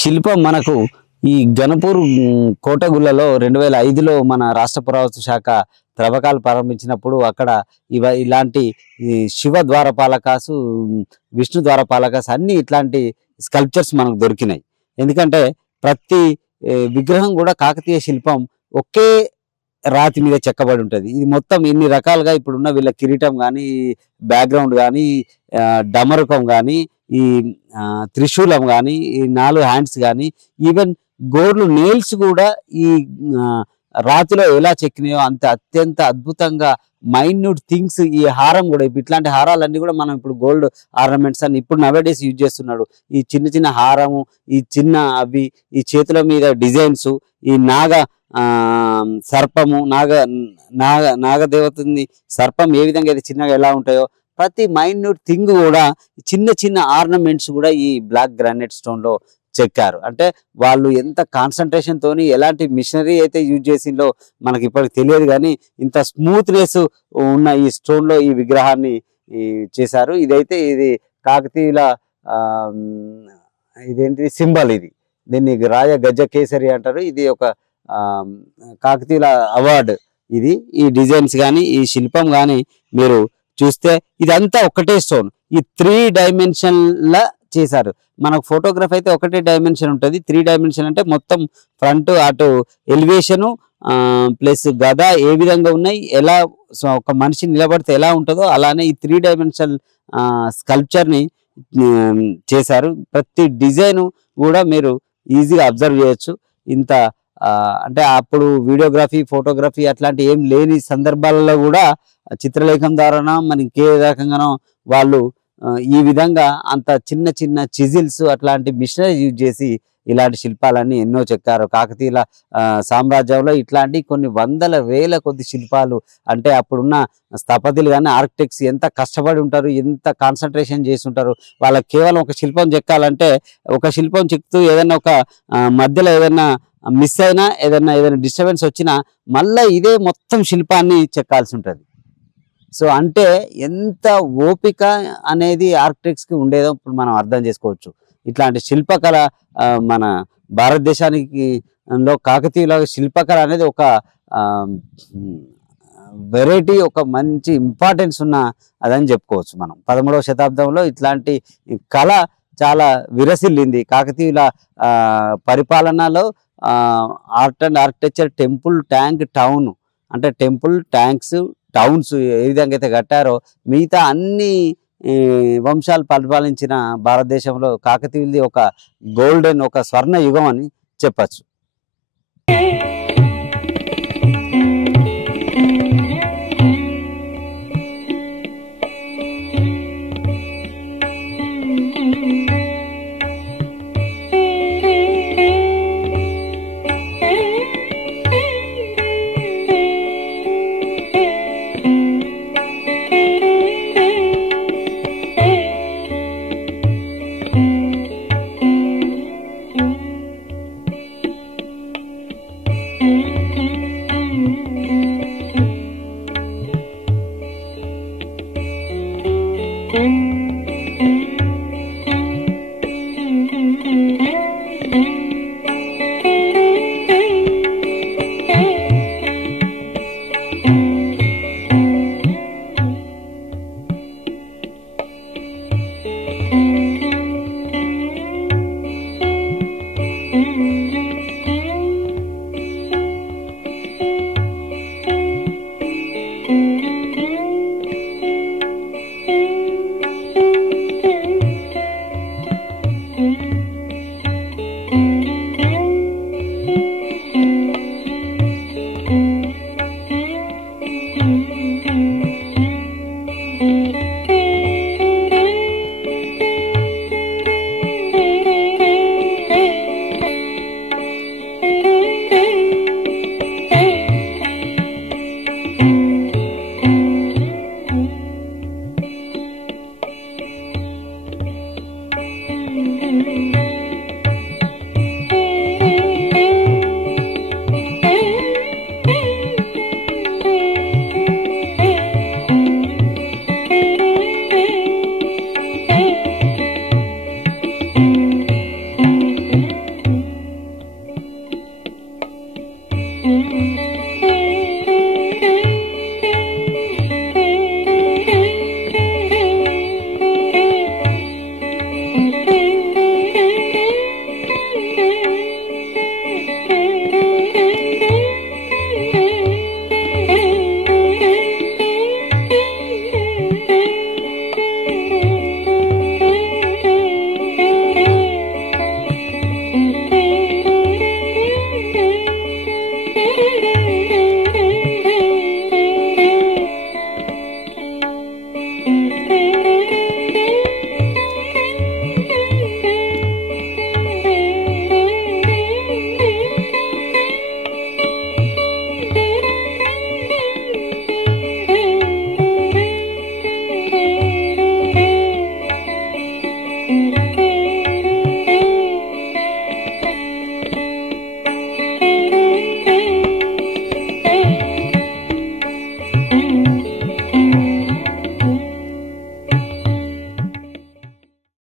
శిల్పం మనకు ఈ గణపూర్ కోటగుళ్ళలో 2005లో మన రాష్ట్ర పురావస్తు శాఖ త్రవ్వకాలు ప్రారంభించినప్పుడు అక్కడ ఇలాంటి ఈ శివ ద్వారపాలకాసు, విష్ణు ద్వారపాలకాసు అన్ని ఇట్లాంటి స్కల్ప్చర్స్ మనకు దొరికినాయి. ఎందుకంటే ప్రతి విగ్రహం కూడా కాకతీయ శిల్పం ఒకే రాతి మీద చెక్కబడి ఉంటుంది. ఇది మొత్తం ఇన్ని రకాలుగా ఇప్పుడున్న వీళ్ళ కిరీటం కానీ, బ్యాక్గ్రౌండ్ కానీ, డమరుకం కానీ, ఈ త్రిశూలం కానీ, ఈ 4 హ్యాండ్స్ కానీ, ఈవెన్ గోర్లు నెయిల్స్ కూడా ఈ రాతిలో ఎలా చెక్కినాయో అంత అత్యంత అద్భుతంగా మైన్యూట్ థింగ్స్. ఈ హారం కూడా ఇట్లాంటి హారాలన్నీ కూడా మనం ఇప్పుడు గోల్డ్ ఆర్నమెంట్స్ అని ఇప్పుడు నవేడేస్ యూజ్ చేస్తున్నాడు. ఈ చిన్న చిన్న హారము, ఈ చిన్న అవి, ఈ చేతుల మీద డిజైన్స్, ఈ సర్పము, నాగదేవతని సర్పం ఏ విధంగా అయితే చిన్నగా ఎలా ఉంటాయో ప్రతి మైన్యూట్ థింగ్ కూడా చిన్న చిన్న ఆర్నమెంట్స్ కూడా ఈ బ్లాక్ గ్రానైట్ స్టోన్ లో చెక్కారు. అంటే వాళ్ళు ఎంత కాన్సన్ట్రేషన్ తోని ఎలాంటి మిషనరీ అయితే యూజ్ చేసిందో మనకి ఇప్పటికి తెలియదు, కానీ ఇంత స్మూత్నెస్ ఉన్న ఈ స్టోన్ లో ఈ విగ్రహాన్ని చేశారు. ఇది కాకతీయుల ఇదేంటి సింబల్, దీన్ని రాజ గజ కేసరి అంటారు. ఇది ఒక కాకతీయుల అవార్డు. ఈ డిజైన్స్ కానీ, ఈ శిల్పం కానీ మీరు చూస్తే ఇదంతా ఒకటే స్టోన్. ఈ 3 డైమెన్షన్ల చేశారు. మనకు ఫోటోగ్రఫీ అయితే ఒకటే డైమెన్షన్ ఉంటుంది. 3 డైమెన్షన్ అంటే మొత్తం ఫ్రంట్ అటు ఎలివేషను ప్లస్ గద ఏ విధంగా ఉన్నాయి, ఎలా ఒక మనిషి నిలబడితే ఎలా ఉంటుందో అలానే ఈ 3 డైమెన్షనల్ స్కల్ప్చర్ని చేశారు. ప్రతి డిజైను కూడా మీరు ఈజీగా అబ్జర్వ్ చేయొచ్చు. ఇంత అంటే అప్పుడు వీడియోగ్రఫీ, ఫోటోగ్రఫీ అట్లాంటి ఏం లేని సందర్భాలలో కూడా చిత్రలేఖం ద్వారానో మన ఇంకే రకంగానో వాళ్ళు ఈ విధంగా అంత చిన్న చిన్న చిజిల్స్ అట్లాంటి మిషనరీ యూజ్ చేసి ఇలాంటి శిల్పాలన్నీ ఎన్నో చెక్కారు. కాకతీయుల సామ్రాజ్యంలో ఇట్లాంటి కొన్ని వందల వేల కొద్ది శిల్పాలు. అంటే అప్పుడున్న స్థపతులు కానీ ఆర్కిటెక్ట్స్ ఎంత కష్టపడి ఉంటారు, ఎంత కాన్సన్ట్రేషన్ చేసి ఉంటారు. వాళ్ళకి కేవలం ఒక శిల్పం చెక్కాలంటే, ఒక శిల్పం చెక్తూ ఏదైనా ఒక మధ్యలో ఏదైనా మిస్ అయినా, ఏదైనా డిస్టర్బెన్స్ వచ్చినా మళ్ళీ ఇదే మొత్తం శిల్పాన్ని చెక్కాల్సి ఉంటుంది. సో అంటే ఎంత ఓపిక అనేది ఆర్కిటెక్ట్స్కి ఉండేదో ఇప్పుడు మనం అర్థం చేసుకోవచ్చు. ఇట్లాంటి శిల్పకళ మన భారతదేశానికి కాకతీయుల శిల్పకళ అనేది ఒక వెరైటీ, ఒక మంచి ఇంపార్టెన్స్ ఉన్న అదని చెప్పుకోవచ్చు మనం. 13వ శతాబ్దంలో ఇట్లాంటి కళ చాలా విరసిల్లింది. కాకతీయుల పరిపాలనలో art and architecture, temple, tank, town, అంటే టెంపుల్, ట్యాంక్స్, టౌన్స్ ఏ విధంగా అయితే కట్టారో మిగతా అన్ని వంశాలు పరిపాలించిన భారతదేశంలో కాకతీయులది ఒక గోల్డెన్, ఒక స్వర్ణ యుగం అని చెప్పచ్చు.